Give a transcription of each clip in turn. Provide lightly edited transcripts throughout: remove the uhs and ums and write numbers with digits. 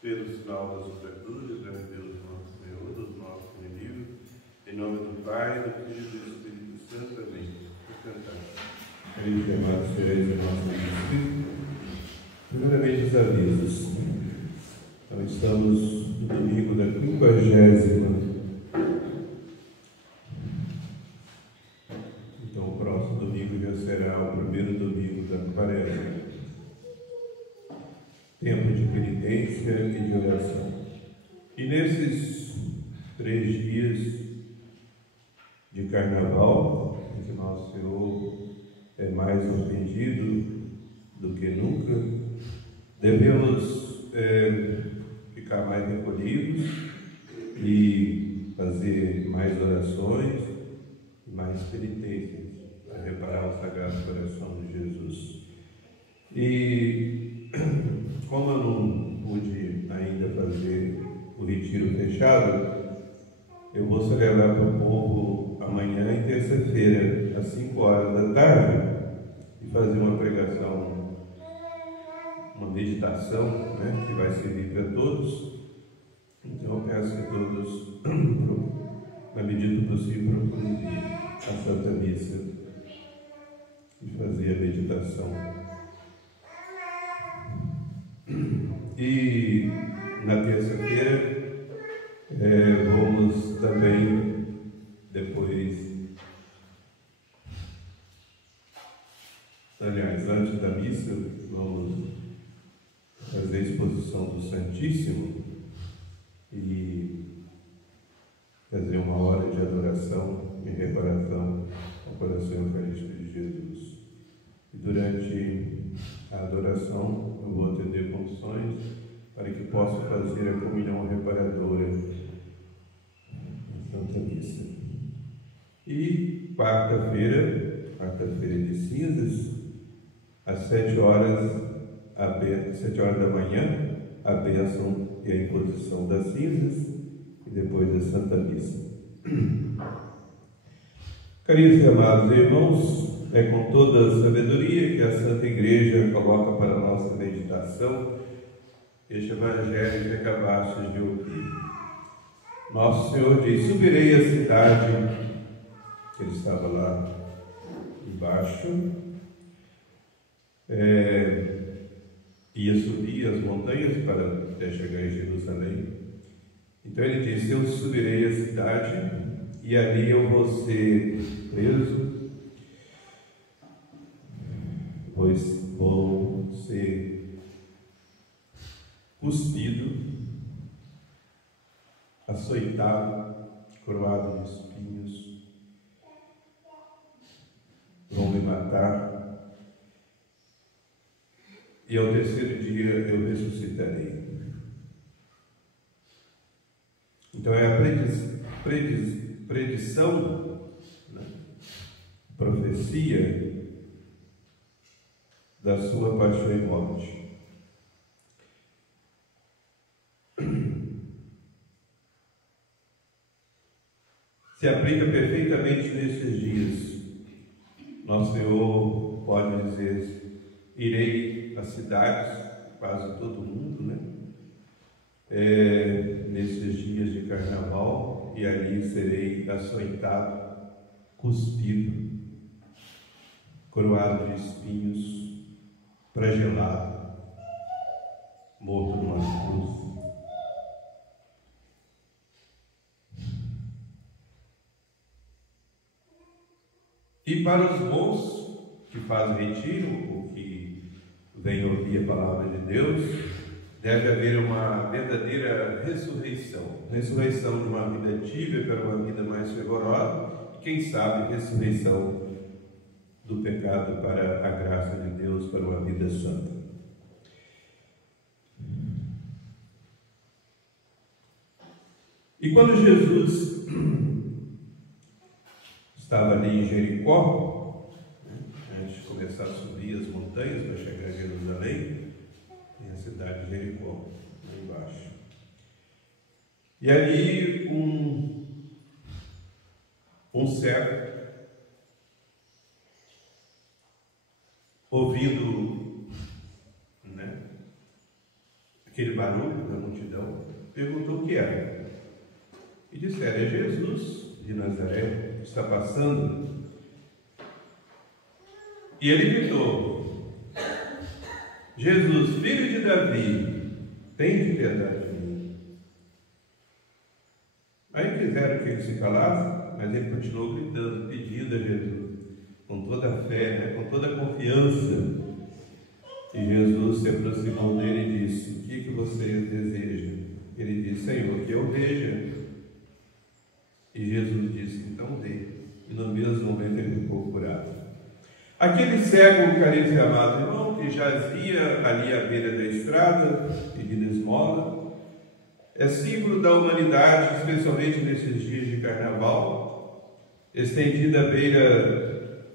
pelo sinal da Santa Cruz, grande Deus nosso Senhor, dos nossos inimigos, em nome do Pai, do Filho e do Espírito Santo. Amém. Vou cantar. Queridos amados senhores e nossos Espírito, primeiramente os avisos. Então, estamos no domingo da 50ª. Então, o próximo domingo já será o primeiro domingo da Quaresma. Tempo de penitência e de oração. E nesses 3 dias de carnaval, em que nosso Senhor é mais ofendido do que nunca, devemos ficar mais recolhidos e fazer mais orações e mais penitências para reparar o Sagrado Coração de Jesus. E como eu não pude ainda fazer o retiro fechado, eu vou celebrar para o povo amanhã e terça-feira, às 5 horas da tarde, e fazer uma pregação, uma meditação, que vai servir para todos. Então eu peço que todos, na medida do possível, procurem vir à Santa Missa e fazer a meditação. E na terça-feira vamos também, antes da missa, vamos fazer a exposição do Santíssimo e fazer uma hora de adoração e reparação ao coração eucarístico de Jesus. E durante a adoração eu vou atender condições para que possa fazer a comunhão reparadora na Santa Missa. E quarta-feira de cinzas, às 7 horas da manhã, a bênção e a imposição das cinzas e depois a Santa Missa. Caríssimos e amados irmãos, é com toda a sabedoria que a Santa Igreja coloca para a nossa meditação este Evangelho que acabastes de ouvir. Nosso Senhor diz: subirei a cidade, ele estava lá embaixo, ia subir as montanhas para até chegar em Jerusalém. Então ele disse: eu subirei a cidade e ali eu vou ser preso, pois vou ser cuspido, açoitado, coroado de espinhos, vão me matar, e ao terceiro dia eu ressuscitarei. Então é a predição, profecia da sua paixão e morte. Se aplica perfeitamente nesses dias. Nosso Senhor pode dizer: irei às cidades, quase todo mundo, nesses dias de carnaval, e ali serei açoitado, cuspido, coroado de espinhos, flagelado, morto numa cruz. E para os bons que fazem retiro, ou que vêm ouvir a palavra de Deus, deve haver uma verdadeira ressurreição. Ressurreição de uma vida tíbia para uma vida mais fervorosa, e quem sabe ressurreição do pecado para a graça de Deus, para uma vida santa. E quando Jesus estava ali em Jericó, antes de começar a subir as montanhas para chegar a Jerusalém, tem a cidade de Jericó, lá embaixo. E ali um cego, ouvindo aquele barulho da multidão, perguntou o que era. E disseram: é Jesus de Nazaré que está passando. E ele gritou: Jesus, filho de Davi, tem de piedade de mim. Aí quiseram que ele se calasse, mas ele continuou gritando, pedindo a Jesus, com toda a fé, né, com toda a confiança. E Jesus se aproximou dele e disse: o que vocês desejam? Ele disse: Senhor, que eu veja. E Jesus disse: então vê. E no mesmo momento ele ficou curado. Aquele cego, caríssimo e amado irmão, que jazia ali à beira da estrada, pedindo esmola, é símbolo da humanidade, especialmente nesses dias de carnaval, estendida à beira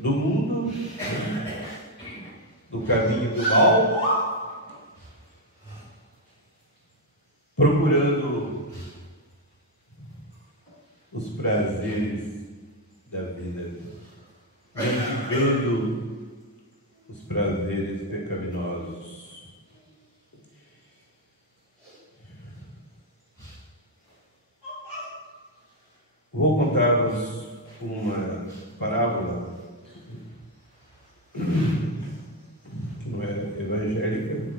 do mundo, do caminho do mal, procurando os prazeres da vida, mitigando os prazeres pecaminosos. Vou contar-vos uma parábola que não é evangélica,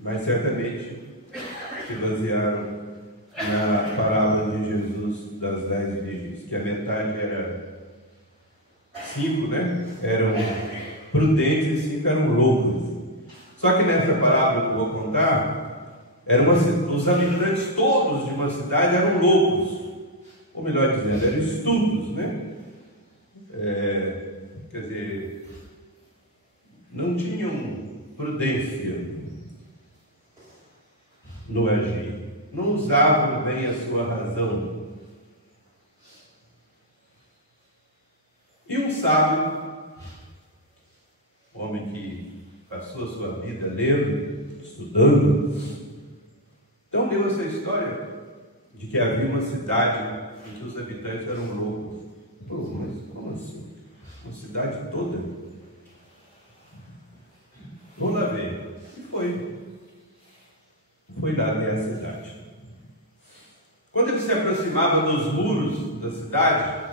mas certamente se basearam na parábola de Jesus das 10 virgens, que a metade era 5, né? Eram prudentes e 5 eram loucos. Só que nessa parábola que eu vou contar, os habitantes todos de uma cidade eram loucos, ou melhor dizendo, eram estúpidos, né? Quer dizer, não tinham prudência no agir, não usavam bem a sua razão. E um sábio, homem que passou a sua vida lendo, estudando, então leu essa história de que havia uma cidade em que os habitantes eram loucos. Pô, mas como assim? Uma cidade toda? Vamos lá ver. E foi lá ver a cidade. Quando ele se aproximava dos muros da cidade,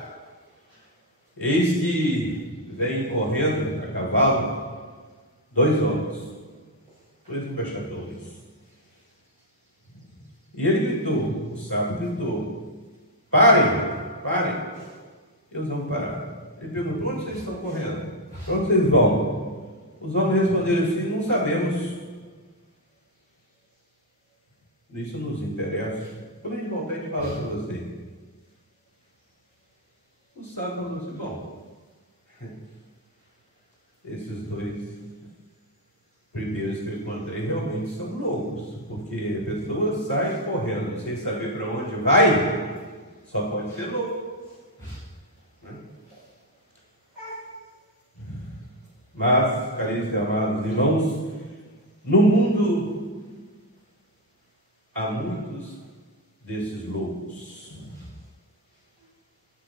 eis que vem correndo a cavalo 2 homens, 2 embaixadores. E ele gritou, o sábio gritou: parem, eles vão parar. Ele perguntou: onde vocês estão correndo? Para onde vocês vão? Os homens responderam assim: não sabemos. Isso nos interessa. Quando a gente voltar, a gente fala para você. O sábio falou assim: bom, esses 2 primeiros que eu encontrei realmente são loucos, porque a pessoa sai correndo sem saber para onde vai, só pode ser louco, né? Mas, caríssimos e amados irmãos, no mundo há muitos desses loucos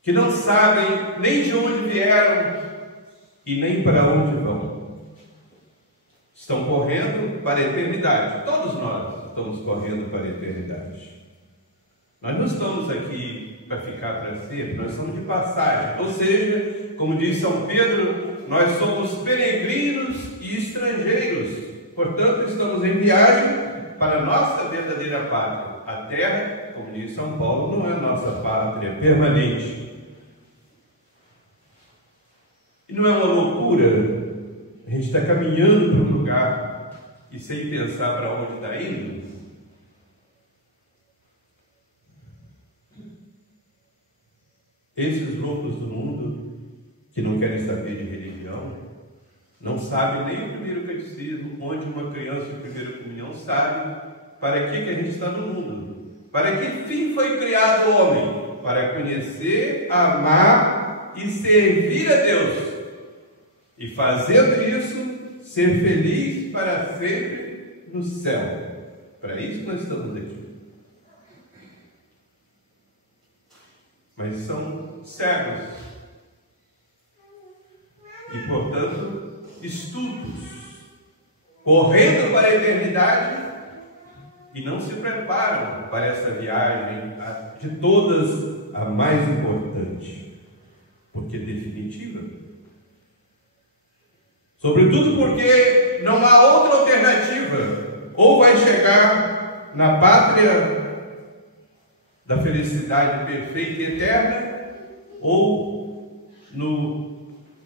que não sabem nem de onde vieram e nem para onde vão. Estão correndo para a eternidade. Todos nós estamos correndo para a eternidade. Nós não estamos aqui para ficar para sempre, nós estamos de passagem. Ou seja, como diz São Pedro, nós somos peregrinos e estrangeiros. Portanto, estamos em viagem para a nossa verdadeira pátria. A terra, como diz São Paulo, não é a nossa pátria permanente. E não é uma loucura a gente está caminhando para um lugar e sem pensar para onde está indo? Esses loucos do mundo, que não querem saber de religião, não sabem nem o primeiro catecismo, onde uma criança de primeira comunhão sabe para que a gente está no mundo. Para que fim foi criado o homem? Para conhecer, amar e servir a Deus. E fazendo isso, ser feliz para sempre no céu. Para isso nós estamos aqui. Mas são cegos. E, portanto, estúpidos. correndo para a eternidade e não se preparam para essa viagem, de todas a mais importante, porque é definitiva. Sobretudo porque não há outra alternativa. Ou vai chegar na pátria da felicidade perfeita e eterna, ou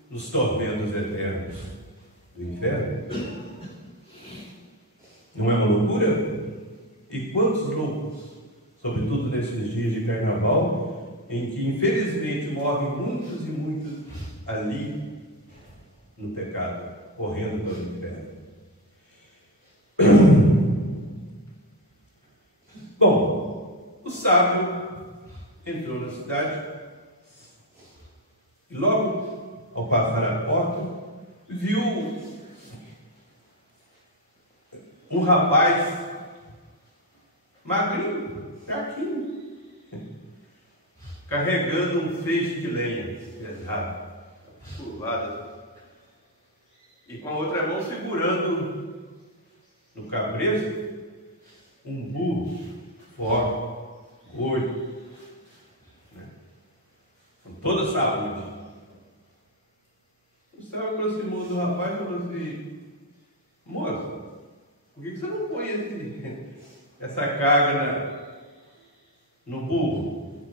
nos tormentos eternos do inferno. Não é uma loucura? E quantos loucos, sobretudo nesses dias de carnaval, em que infelizmente morrem muitos e muitos ali no pecado, correndo pelo inferno. Bom, o sábio entrou na cidade e logo ao passar a porta viu um rapaz magrinho, fraquinho, carregando um feixe de lenha pesado, curvado, e com a outra mão segurando no cabresto um burro forte, gordo, né? Com toda a saúde. O sábio aproximou do rapaz e falou assim: moço, por que você não põe essa carga no burro?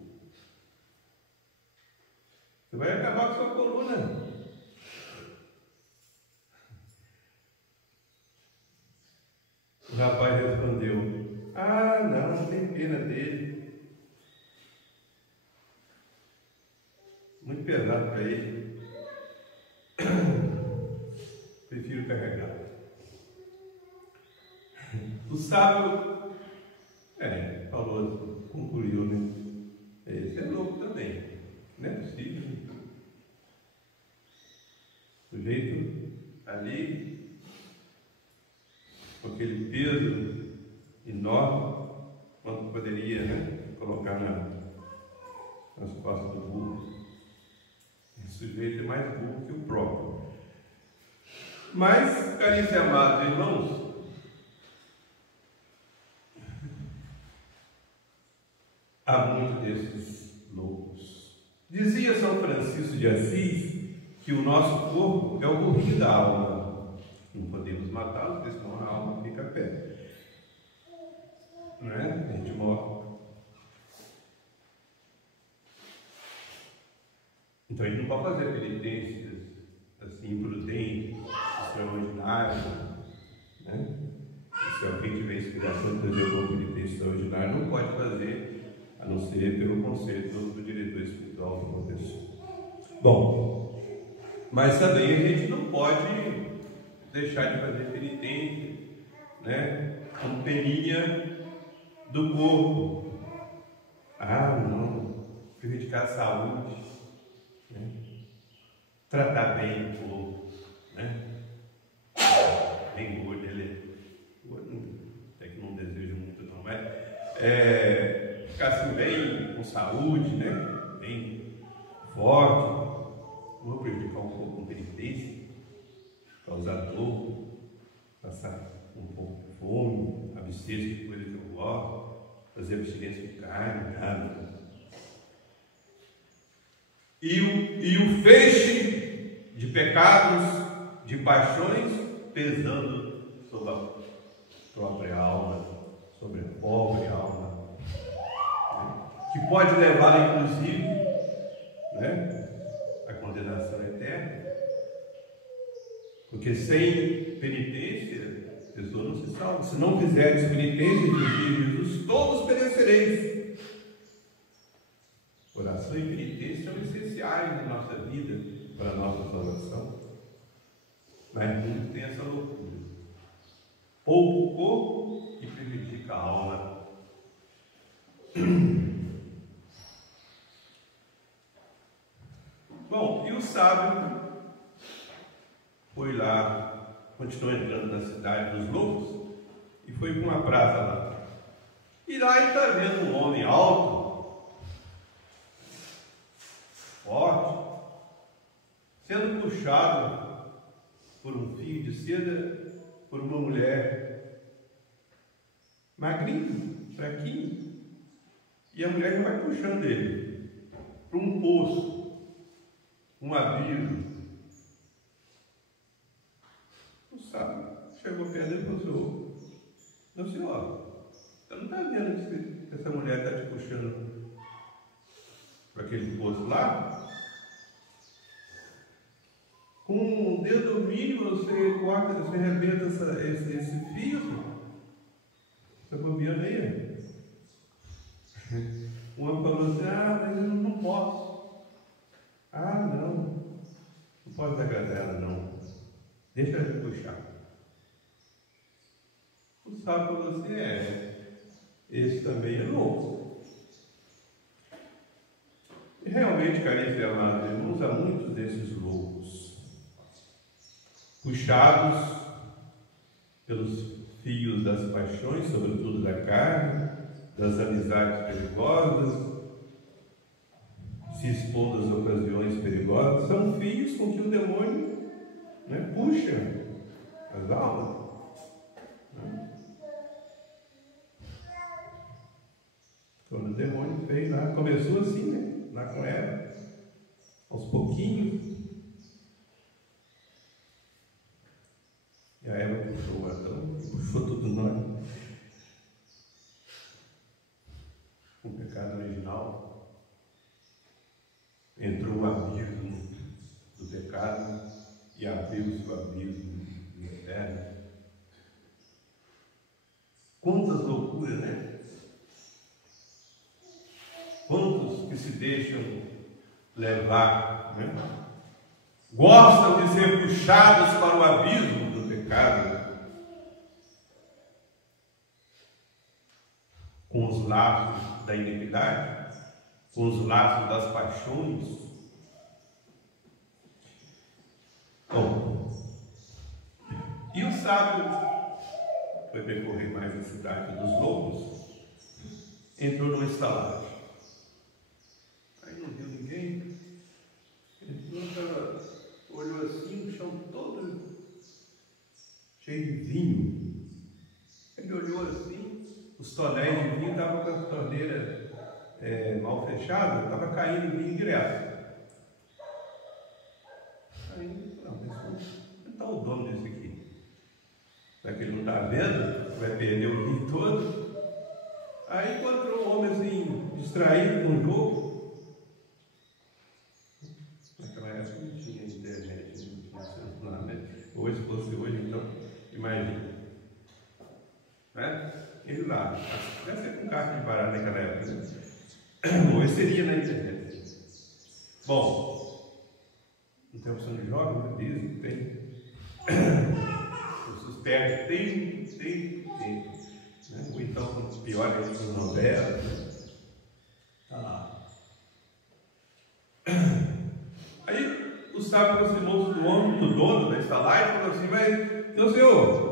Você vai acabar com sua coluna. O rapaz respondeu: ah, não tem pena dele. Muito pesado para ele. Prefiro carregar. O sábio falou, concluiu, né? Esse é louco também. Não é possível. O sujeito ali, com aquele peso enorme, quanto poderia, né, colocar nas costas do burro. Esse sujeito é mais burro que o próprio. Mas, caríssimos amados irmãos, há muitos desses loucos. Dizia São Francisco de Assis que o nosso corpo é o burrinho da alma. Não podemos matá-lo, porque senão a alma fica pé. Não é? A gente morre. Então a gente não pode fazer penitências assim, imprudentes, extraordinárias, né? E se alguém tiver inspiração de fazer alguma penitência extraordinária, não pode fazer, a não ser pelo conselho do diretor espiritual do professor. Bom, mas também a gente não pode deixar de fazer penitência, né, com peninha do corpo. Ah, não, prejudicar a saúde, né? Tratar bem o corpo, né? Bem gordo, ele até que não desejo muito não, mas ficar assim bem com saúde, né? Bem forte. Não vou prejudicar um pouco com penitência, causar dor, passar um pouco de fome, abster-se de coisa que eu gosto, fazer abstinência de carne, nada. E o feixe de pecados, de paixões, pesando sobre a própria alma, sobre a pobre alma, né? Que pode levá-la, inclusive, né, à condenação eterna, porque sem penitência a pessoa não se salva. Se não fizeres penitência, diz Jesus, todos perecereis. Oração e penitência são essenciais na nossa vida para a nossa salvação. Mas muito tem essa loucura. Poupa o corpo e prejudica a alma. Bom, e o sábio foi lá, continuou entrando na cidade dos loucos e foi para uma praça lá. E lá ele está vendo um homem alto, forte, sendo puxado por um fio de seda por uma mulher magrinha, fraquinha, e a mulher já vai puxando ele para um poço, um abismo. O sábio chegou perto dele e falou: "Não, senhor, você não está vendo que essa mulher está te puxando para aquele poço lá? Com o dedo mínimo você corta, você arrebenta esse fio, está bobeando aí." Um homem falou assim: "Ah, mas eu não posso." "Ah, não pode agradar ela, não. Deixa ela te puxar." O sábio falou assim: "Esse também é louco." E realmente, caríssimos e amados irmãos, há muitos desses loucos, puxados pelos fios das paixões, sobretudo da carne, das amizades perigosas, se expondo às ocasiões perigosas, são fios com que o demônio, puxa as almas. Quando o demônio fez lá, começou assim, lá com ela, aos pouquinhos. E a Eva puxou o Adão, puxou tudo nós. O pecado original entrou no abismo do pecado e abriu-se o abismo do inferno. Quantas loucuras, né? Quantos que se deixam levar, gostam de ser puxados para o abismo do pecado, com os laços da iniquidade, com os laços das paixões. Bom, e o sábio foi percorrer mais a cidade dos lobos, entrou numa estalagem. Aí não viu ninguém, entrou, olhou assim, o chão todo cheio de vinho. Ele olhou assim, os tonéis de vinho estavam com as torneiras mal fechadas, estava caindo vinho direto. Aí, não, mas onde está o dono desse aqui? Será que ele não está vendo? Vai perder o vinho todo? Aí encontrou um homem assim, distraído com o jogo. Naquela época não tinha internet, não tinha celular, né? Hoje, se fosse hoje, então, imagina. Ele lá, deve ser com carta de baralho naquela época, né? Hoje seria na internet. Bom, não tem opção de jogos, né? Dizem que tem. Os perdem, tem. Né? Ou então, pior é as novelas. Está lá. Aí o sábio aproximou-se do homem, do dono da estalagem, e falou assim: "Mas, meu senhor,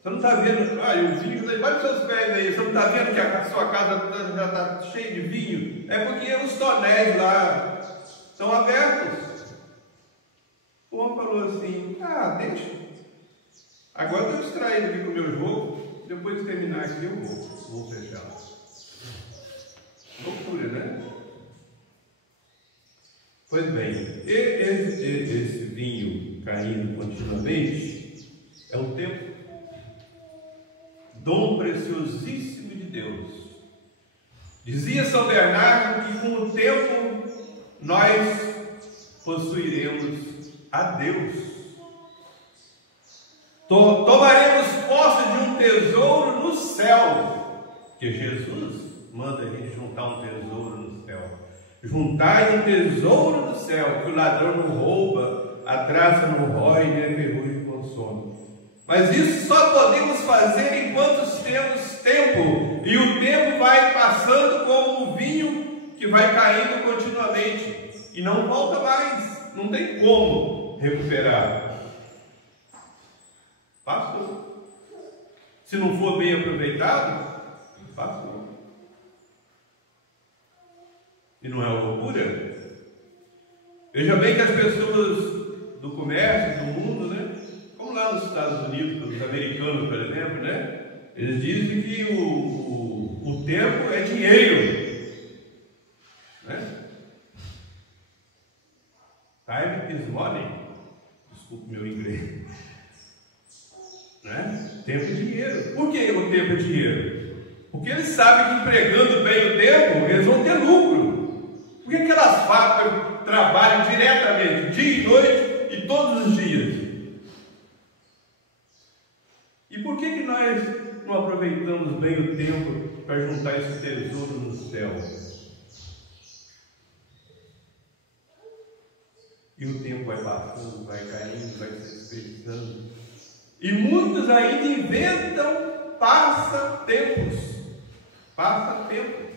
você não está vendo? O vinho está debaixo dos seus pés aí. Você não está vendo que a sua casa já está cheia de vinho? É porque os tonéis lá estão abertos." O homem falou assim: "Deixa. Agora eu estou distraído aqui com o meu jogo. Depois de terminar aqui eu vou fechar." Loucura, né? Pois bem, esse vinho caindo continuamente é o tempo, dom preciosíssimo de Deus. Dizia São Bernardo que com o tempo nós possuiremos a Deus. Tomaremos posse de um tesouro no céu, que Jesus manda a gente juntar um tesouro no céu. Juntai um tesouro no céu, que o ladrão não rouba, a traça não rói, nem a ferrugem consome. Mas isso só podemos fazer enquanto temos tempo, e o tempo vai passando como o vinho que vai caindo continuamente, e não volta mais, não tem como recuperar. Passou. Se não for bem aproveitado, passou. E não é uma loucura? Veja bem que as pessoas do comércio, do mundo, como lá nos Estados Unidos, os americanos, por exemplo, né? Eles dizem que o tempo é dinheiro, né? Time is money. Desculpe meu inglês. Né? Tempo é dinheiro. Por que o tempo é dinheiro? Porque eles sabem que empregando bem o tempo, eles vão ter lucro. Porque aquelas fábricas trabalham diretamente, dia e noite e todos os dias. E por que nós não aproveitamos bem o tempo para juntar esse tesouro no céu? E o tempo vai passando, vai caindo, vai se desperdiçando. E muitos ainda inventam passatempos. Passatempo.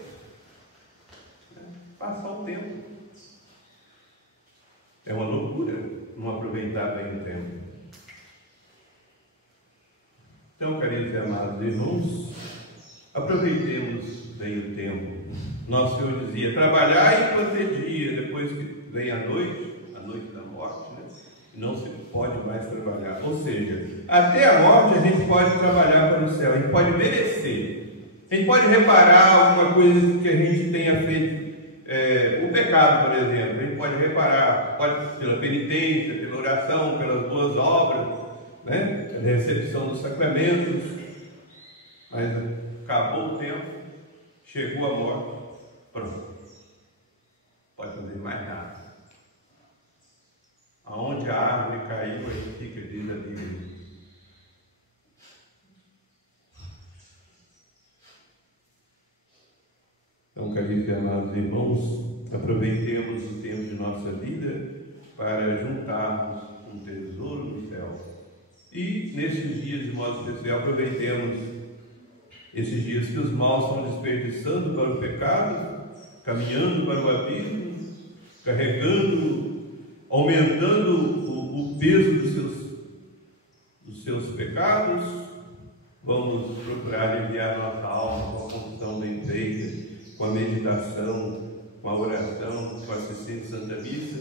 Passar o tempo. É uma loucura não aproveitar bem o tempo. Então, queridos e amados irmãos, aproveitemos bem o tempo. Nosso Senhor dizia: trabalhar enquanto é dia, depois que vem a noite da morte, né? Não se pode mais trabalhar. Ou seja, até a morte a gente pode trabalhar para o céu, a gente pode merecer. A gente pode reparar alguma coisa que a gente tenha feito, o pecado, por exemplo. A gente pode reparar, pode pela penitência, pela oração, pelas boas obras, né? A recepção dos sacramentos. Mas acabou o tempo, chegou a morte, pronto. Pode fazer mais nada. Aonde a árvore caiu, aí fica, diz a Bíblia. Então, queridos e amados irmãos, aproveitemos o tempo de nossa vida para juntarmos um tesouro no céu. E nesses dias, de modo especial, aproveitemos esses dias que os maus estão desperdiçando para o pecado, caminhando para o abismo, carregando, aumentando o peso dos seus pecados. Vamos procurar aliviar nossa alma com a confissão bem feita, com a meditação, com a oração, com a assistência à Santa Missa,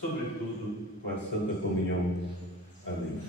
sobretudo com a Santa Comunhão. Amém.